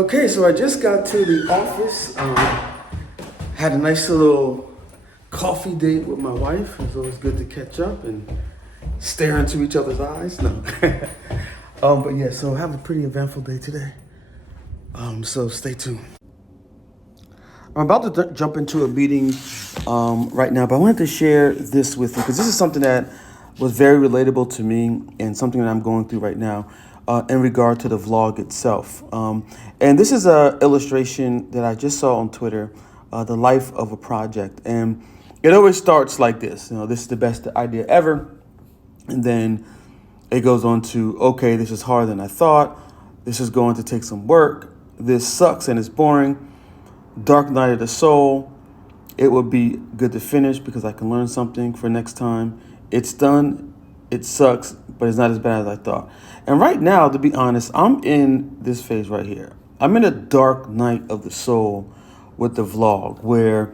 Okay, so I just got to the office. Had a nice little coffee date with my wife. It's always good to catch up and stare into each other's eyes. No. But yeah, so have a pretty eventful day today. So stay tuned. I'm about to jump into a meeting right now, but I wanted to share this with you because this is something that was very relatable to me and something that I'm going through right now in regard to the vlog itself. And this is an illustration that I just saw on Twitter, the life of a project. And it always starts like this. You know, this is the best idea ever. And then it goes on to, okay, this is harder than I thought. This is going to take some work. This sucks and it's boring. Dark night of the soul. It would be good to finish because I can learn something for next time. It's done. It sucks, but it's not as bad as I thought. And right now, to be honest, I'm in this phase right here. I'm in a dark night of the soul with the vlog where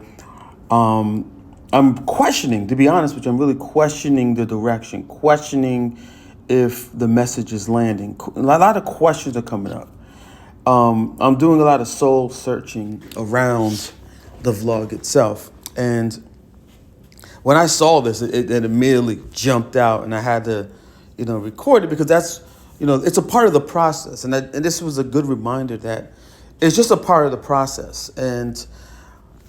I'm questioning, to be honest with you, I'm really questioning the direction, questioning if the message is landing. A lot of questions are coming up. I'm doing a lot of soul searching around the vlog itself. And when I saw this, it immediately jumped out and I had to, record it because that's, it's a part of the process. And this was a good reminder that it's just a part of the process. And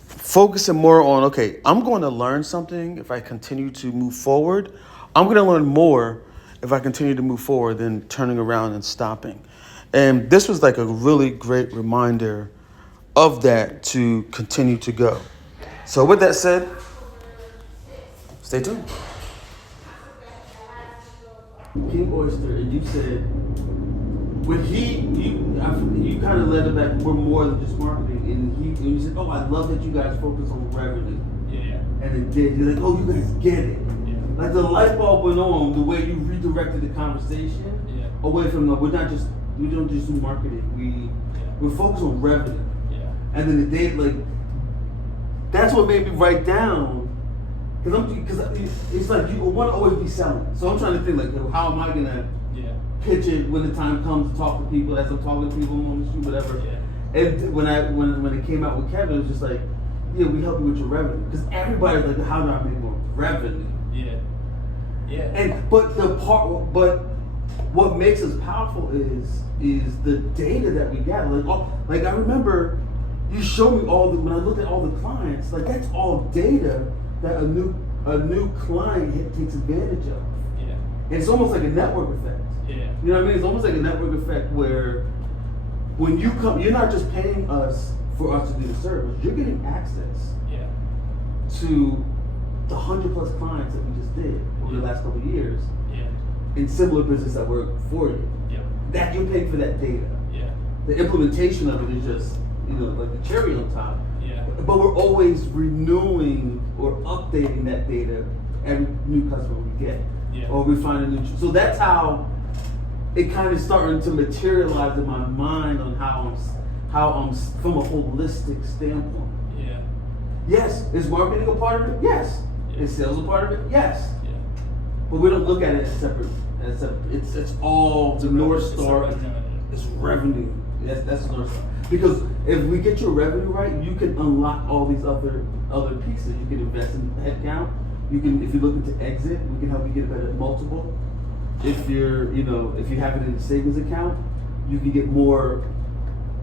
focusing more on, okay, I'm going to learn something if I continue to move forward. I'm going to learn more if I continue to move forward than turning around and stopping. And this was like a really great reminder of that to continue to go. So with that said, stay tuned. King Oyster, and you said, when you kind of led it back, we're more than just marketing. And you said, oh, I love that you guys focus on revenue. Yeah. And it did. You're like, oh, you guys get it. Yeah. Like the light bulb went on the way you redirected the conversation away from we don't just do marketing. We're focused on revenue. Yeah. And then the day, that's what made me write down. Because it's like you want to always be selling. So I'm trying to think how am I gonna pitch it when the time comes to talk to people as I'm talking to people on the street, whatever. Yeah. And when it came out with Kevin, it was just like, we help you with your revenue. Because everybody's like, how do I make more revenue? Yeah. Yeah. But what makes us powerful is the data that we gather. Like I remember you showed me when I looked at all the clients, that's all data that a new client takes advantage of. Yeah. And it's almost like a network effect. Yeah. You know what I mean? It's almost like a network effect where when you come, you're not just paying us for us to do the service, you're getting access to the 100+ clients that we just did over the last couple of years in similar business that work for you. Yeah. That you're paying for that data. Yeah. The implementation of it is just, like the cherry on top. Yeah. But we're always renewing or updating that data every new customer we get. Yeah. Or we find a new. So that's how it kind of starting to materialize in my mind on how I'm from a holistic standpoint. Yeah. Yes. Is marketing a part of it? Yes. Yeah. Is sales a part of it? Yes. Yeah. But we don't look at it as separate. It's all the North Star. It's revenue. That's the North Star. Because if we get your revenue right, you can unlock all these other pieces. You can invest in headcount. You can, if you're looking to exit, we can help you get a better multiple. If you're, if you have it in a savings account, you can get more,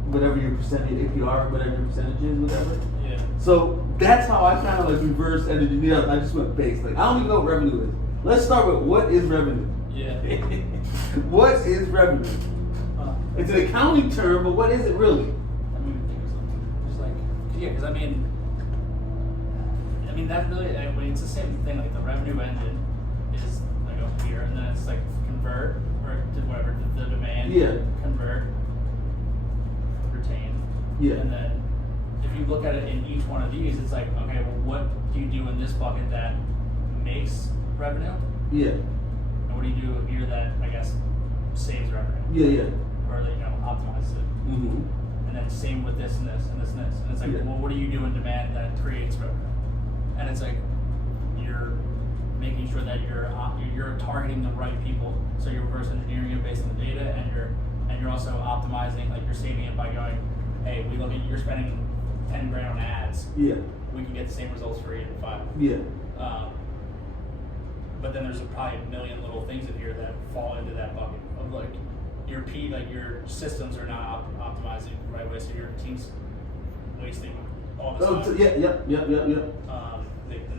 whatever your percentage, APR, whatever your percentage is, whatever. Yeah. So that's how I kind of reverse engineer. I just went base. I don't even know what revenue is. Let's start with what is revenue? Yeah. What is revenue? It's an accounting term, but what is it really? Because I mean that's really, it's the same thing. Like the revenue engine is up here, and then it's convert or to whatever the demand. Yeah. Convert, retain. Yeah. And then if you look at it in each one of these, it's okay, well, what do you do in this bucket that makes revenue? Yeah. And what do you do here that saves revenue? Yeah. Or optimizes it. Mm-hmm. And then same with this and this and this and this. And it's well, what do you do in demand that creates revenue? And it's you're making sure that you're targeting the right people. So you're reverse engineering it based on the data, and you're also optimizing, like you're saving it by going, hey, we look at you're spending 10 grand on ads. Yeah. We can get the same results for 8 and 5. Yeah. But then there's probably a million little things in here that fall into that bucket of like your systems are not optimizing the right way, so your team's wasting all this time.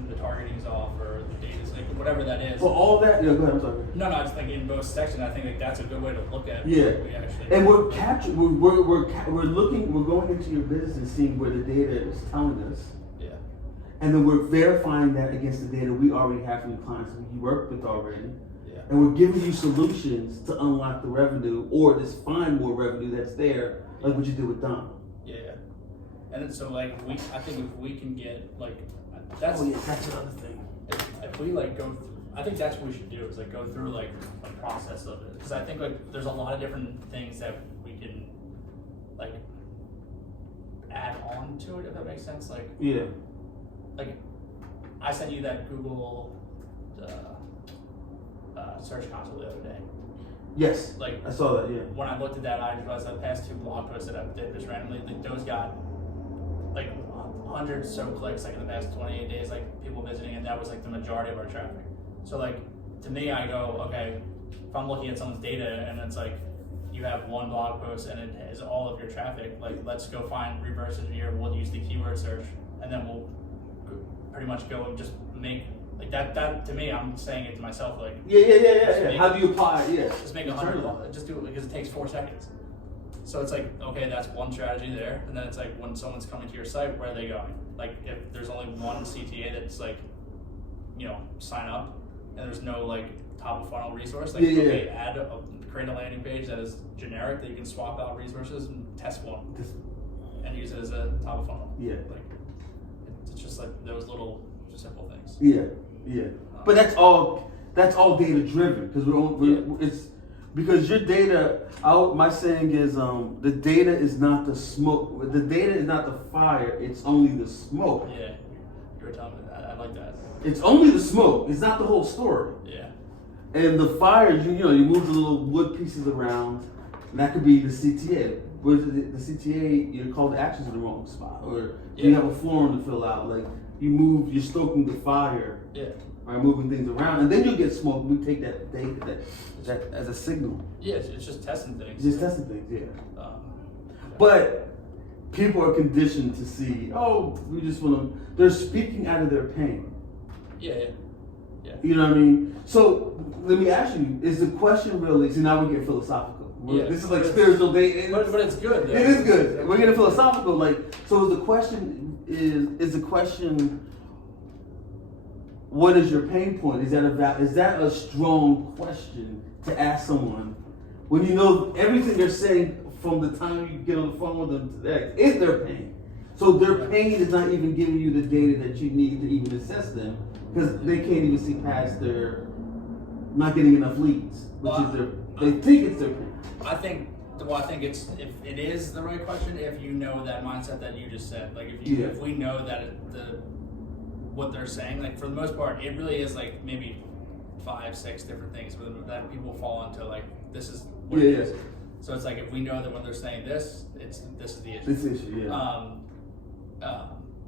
The targeting's off, or the data's like whatever that is. For all that, yeah. Go ahead. I'm sorry. No, it's like in both sections. I think like that's a good way to look at. Yeah. What we actually. And we're capturing. We're looking. We're going into your business and seeing where the data is telling us. Yeah. And then we're verifying that against the data we already have from the clients we work with already. Yeah. And we're giving you solutions to unlock the revenue or just find more revenue that's there, like what you did with Don. Yeah. And then so like I think if we can get like that's that's another thing. If we like go through, I think that's what we should do is like go through like a process of it, because I think like there's a lot of different things that we can like add on to it, if that makes sense. Like I sent you that Google search console the other day. Yes, like I saw that. Yeah. When I looked at that, I realized the past 2 blog posts that I did just randomly, like those got like 100 so clicks like in the past 28 days, like people visiting, and that was like the majority of our traffic. So like to me, I go, okay, if I'm looking at someone's data and it's like you have 1 blog post and it has all of your traffic, like let's go find reverse engineer. We'll use the keyword search, and then we'll pretty much go and just make like that to me, I'm saying it to myself like yeah. How do you apply it? Yeah. Just make 100. Just do it because it takes 4 seconds. So it's like, okay, that's one strategy there. And then it's like when someone's coming to your site, where are they going? Like if there's only one CTA that's like, sign up, and there's no like top of funnel resource, like okay, create a landing page that is generic that you can swap out resources and test one and use it as a top of funnel. Yeah. Like it's just like those little simple things. Yeah. But that's all data driven, because it's because your data. My saying is the data is not the smoke. The data is not the fire. It's only the smoke. Yeah, you were telling me that. I like that. It's only the smoke. It's not the whole story. Yeah. And the fire, you move the little wood pieces around, and that could be the CTA. Whereas the CTA, your call to actions in the wrong spot, or you have a form to fill out. Like you're stoking the fire. Yeah. Right, moving things around, and then you'll get smoke. We take that data that as a signal. Yeah, it's just testing things. Just testing things, yeah. But people are conditioned to see, we just want to. They're speaking out of their pain. Yeah. You know what I mean? So let me ask you: is the question really? See, now we're getting philosophical. This is like spiritual data, but it's good. Yeah. It is good. We're getting philosophical. So the question is the question. What is your pain point? Is that a strong question to ask someone when you know everything they're saying from the time you get on the phone with them to that is their pain? So their pain is not even giving you the data that you need to even assess them, because they can't even see past their not getting enough leads, which is they think it's their pain. I think it's if it is the right question if you know that mindset that you just said. Like if we know that what they're saying, like for the most part, it really is like maybe 5-6 different things that people fall into. Like this is what it is. So it's like if we know that when they're saying this is the issue. This issue, yeah.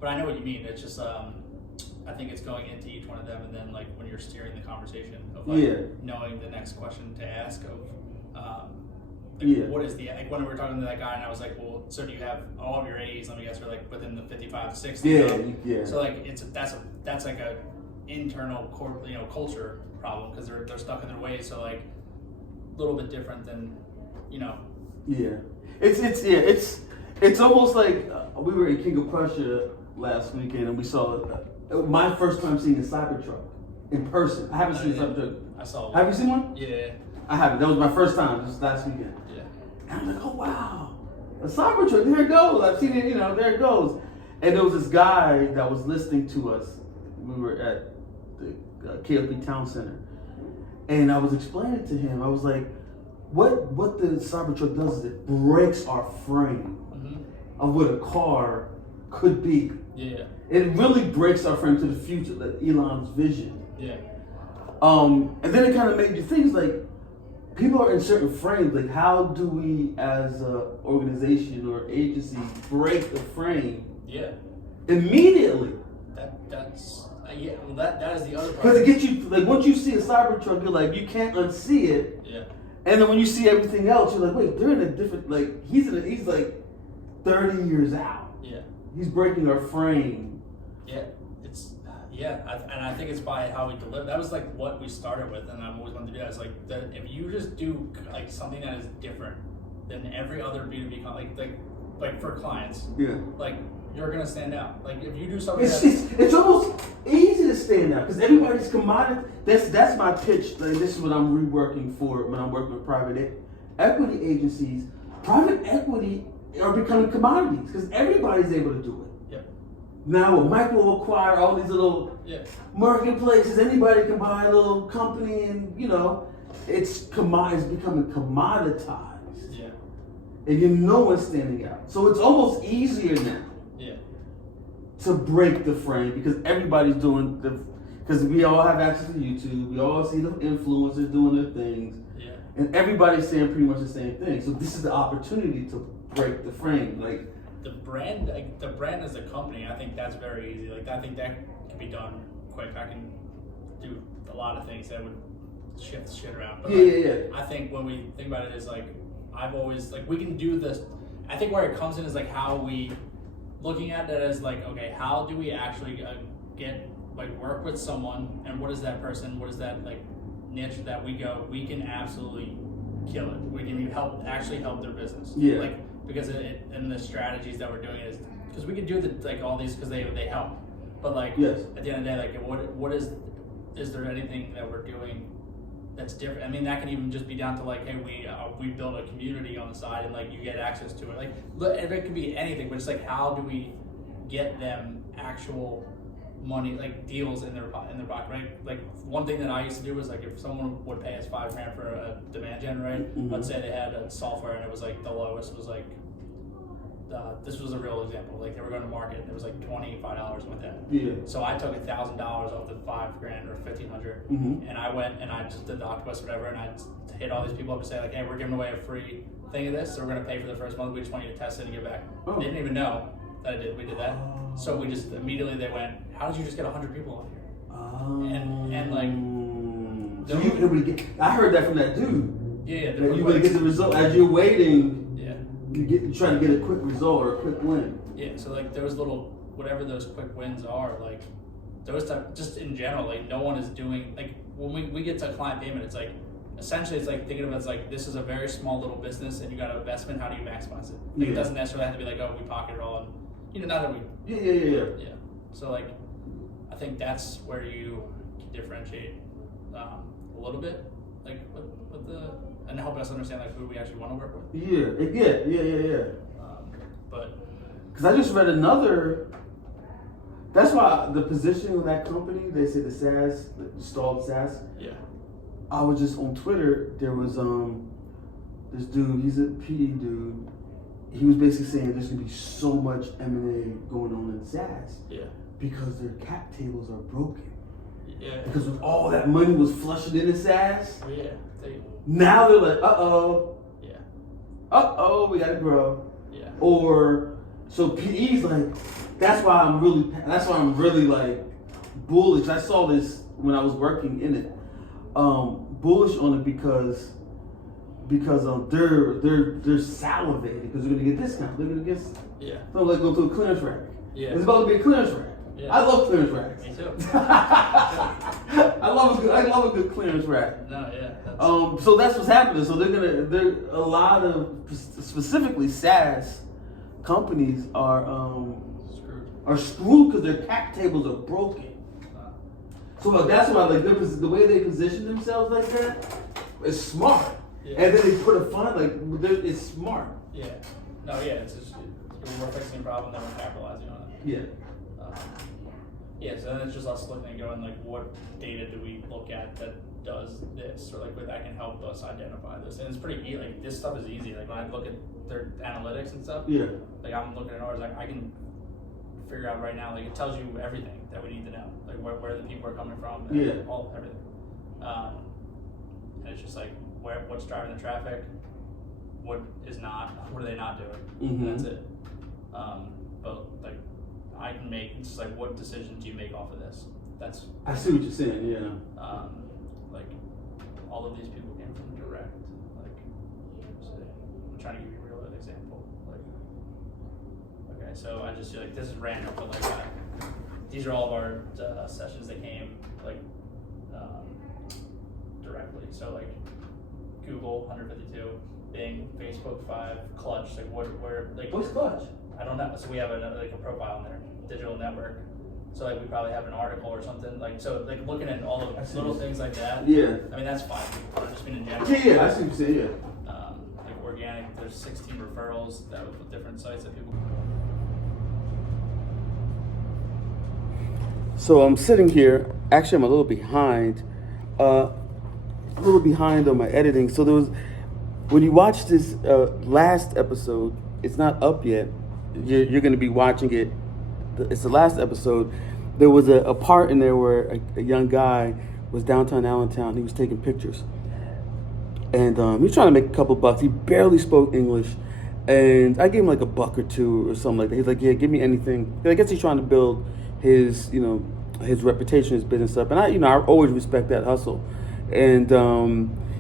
But I know what you mean. It's just I think it's going into each one of them, and then like when you're steering the conversation of knowing the next question to ask of. What is like when we were talking to that guy, and I was like, well, so do you have all of your A's? Let me guess, are like within the 55 to 60. Yeah. So like that's like a internal culture problem, because they're stuck in their ways. So like a little bit different than Yeah. It's almost like we were in King of Prussia last weekend, and we saw my first time seeing a Cybertruck in person. I haven't seen a Cybertruck. I saw one. Have you seen one? Yeah. I haven't. That was my first time, just last weekend. Yeah. And I'm like, oh wow, a Cybertruck, there it goes. I've seen it, there it goes. And there was this guy that was listening to us. We were at the KLP Town Center. And I was explaining to him, I was like, what the Cybertruck does is it breaks our frame of what a car could be. Yeah. It really breaks our frame to the future, like Elon's vision. Yeah. And then it kind of made you think, like, people are in certain frames. Like, how do we, as an organization or agency, break the frame Yeah. immediately? That's yeah. Well, that is the other part. Because it gets you, like, once you see a Cybertruck, you're like, you can't unsee it. Yeah. And then when you see everything else, you're like, wait, they're in a different, like, he's like 30 years out. Yeah. He's breaking our frame. Yeah. It's and I think it's by how we deliver. That was like what we started with, and I've always wanted to do that. It's like that if you just do like something that is different than every other B2B like for clients. Yeah. Like you're gonna stand out. Like if you do something, it's almost easy to stand out because everybody's commodity. That's my pitch. Like, this is what I'm reworking for when I'm working with private equity agencies. Private equity are becoming commodities because everybody's able to do it. Yep. Now with micro acquire all these little marketplaces, anybody can buy a little company, and it's becoming commoditized. Yeah. And no one's standing out. So it's almost easier now. Yeah. To break the frame because everybody's doing because we all have access to YouTube. We all see the influencers doing their things. Yeah. And everybody's saying pretty much the same thing. So this is the opportunity to break the frame. Like the brand as a company, I think that's very easy. Like I think that can be done quick. I can do a lot of things that would shift shit around. But I think when we think about it is like I've always like we can do this. I think where it comes in is like how we looking at it as like, okay, how do we actually work with someone, and what is that person, what is that like niche that we can absolutely kill it. We can help their business. Yeah. Like because and the strategies that we're doing is because we can do all these because they help. But like at the end of the day, like what is there anything that we're doing that's different? I mean, that can even just be down to like, hey, we build a community on the side and like you get access to it. Like, it could be anything, but it's like, how do we get them actual money, like deals in their pocket, right? Like one thing that I used to do was like if someone would pay us $5,000 for a demand generator, let's say they had a software and it was like the lowest was like. This was a real example. Like they were going to market, and it was like $25 with that. Yeah. So I took $1,000 off the $5,000 or $1,500, and I went and I just did the octopus, whatever, and I hit all these people up and say like, hey, we're giving away a free thing of this, so we're going to pay for the first month. We just want you to test it and give back. They didn't even know that we did that. So we just immediately they went, how did you just get 100 people on here? And like, so you were able to get. I heard that from that dude. Yeah. That you were able to get the result as you're waiting. You trying to get a quick result or a quick win. Yeah, so like those whatever those quick wins are, like those type, just in general, like no one is doing, like when we get to client payment, it's like, essentially it's like thinking of it as like, this is a very small little business and you got an investment, how do you maximize it? Like, it doesn't necessarily have to be like, oh, we pocket it all, and not that we. Yeah. So like, I think that's where you can differentiate a little bit, like with the. And help us understand like who we actually want to work with. Yeah. But because I just read another. That's why the positioning of that company, they say the SaaS, the stalled SaaS. Yeah. I was just on Twitter. There was this dude. He's a PE dude. He was basically saying there's gonna be so much M&A going on in SaaS. Yeah. Because their cap tables are broken. Yeah. Because when all that money was flushed into SaaS. Oh, yeah. Now they're like, yeah, we gotta grow. Yeah. Or so PE's like, that's why I'm really like bullish. I saw this when I was working in it. Bullish on it because they're salivating because they're gonna get discount. They're gonna get so like go to a clearance rack. Yeah. It's about to be a clearance rack. Yeah. I love clearance racks. Me too. I love a good clearance rack. No, yeah. So that's what's happening. So they're a lot of specifically SaaS companies are screwed because their cap tables are broken. So that's why like the way they position themselves like that is smart. Yeah. And then they put a fund like it's smart. Yeah. No, yeah. It's just we're fixing a problem, then we're capitalizing on it. Yeah. So then it's just us looking and going like, what data do we look at that does this, or like that can help us identify this? And it's pretty easy. Like this stuff is easy. Like when I look at their analytics and stuff. Yeah. Like I'm looking at ours. Like I can figure out right now. Like it tells you everything that we need to know. Like where the people are coming from. And everything. And it's just like what's driving the traffic, what is not, what are they not doing, Mm-hmm. and that's it. But like, I can make, it's just like, what decisions do you make off of this? That's, I see what you're saying, yeah. like, all of these people came from direct, like, so I'm trying to give you a real example, like, okay, so I just feel like this is random, but like, these are all of our sessions that came, like, directly, so like, Google, 152, Bing, Facebook, 5, Clutch, like, where, like, What's Clutch? I don't know, so we have like a profile in there, digital network. So like we probably have an article or something, like, so like looking at all of little things like that. Yeah. I mean, that's fine, I just mean in general. Yeah, I see what you're saying, yeah. Like organic, there's 16 referrals that with different sites that people. So I'm sitting here, actually I'm a little behind on my editing. So there was, when you watch this last episode, it's not up yet. You're going to be watching it. It's the last episode. There was a part in there where a young guy was downtown Allentown. He was taking pictures. And he was trying to make a couple bucks. He barely spoke English. And I gave him like $1 or $2 or something like that. He's like, yeah, give me anything. I guess he's trying to build his, his reputation, his business up. And I always respect that hustle. And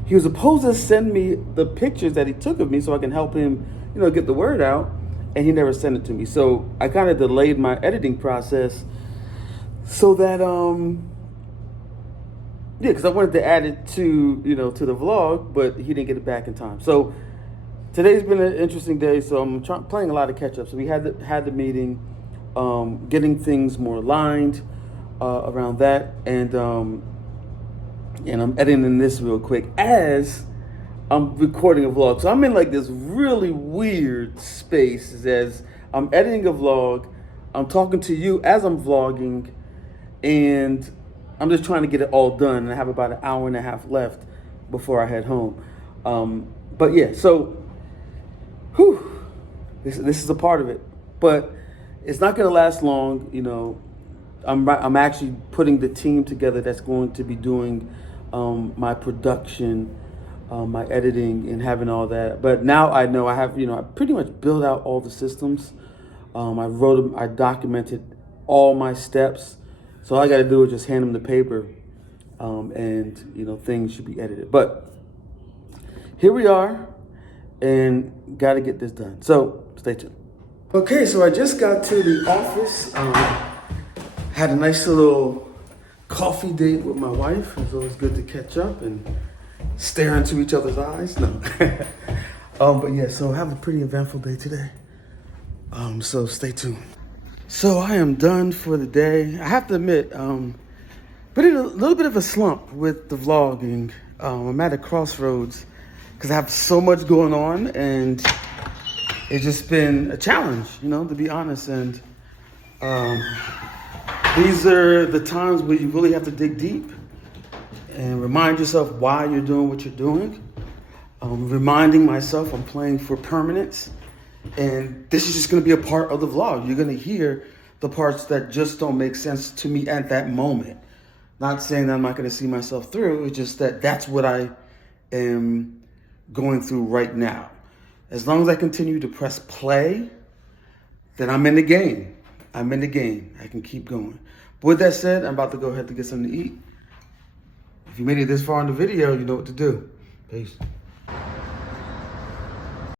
he was supposed to send me the pictures that he took of me so I can help him, get the word out. And he never sent it to me. So I kind of delayed my editing process so that, because I wanted to add it to, to the vlog, but he didn't get it back in time. So today's been an interesting day. So I'm playing a lot of catch up. So we had the meeting, getting things more aligned around that. And I'm editing this real quick as I'm recording a vlog. So I'm in like this really weird space as I'm editing a vlog. I'm talking to you as I'm vlogging, and I'm just trying to get it all done. And I have about an hour and a half left before I head home. But yeah, so this is a part of it. But it's not going to last long. I'm actually putting the team together that's going to be doing my production, my editing, and having all that. But now I know I have, I pretty much built out all the systems. I wrote them, I documented all my steps. So all I got to do is just hand them the paper, and things should be edited. But here we are, and got to get this done. So stay tuned. Okay, so I just got to the office. Had a nice little coffee date with my wife. It's always good to catch up and stare into each other's eyes. No. But yeah, so I have a pretty eventful day today. So stay tuned. So I am done for the day. I have to admit, but in a little bit of a slump with the vlogging. I'm at a crossroads because I have so much going on, and it's just been a challenge, to be honest. And these are the times where you really have to dig deep and remind yourself why you're doing what you're doing. Reminding myself I'm playing for permanence. And this is just going to be a part of the vlog. You're going to hear the parts that just don't make sense to me at that moment. Not saying that I'm not going to see myself through. It's just that that's what I am going through right now. As long as I continue to press play, then I'm in the game. I'm in the game. I can keep going. But with that said, I'm about to go ahead to get something to eat. If you made it this far in the video, you know what to do. Peace.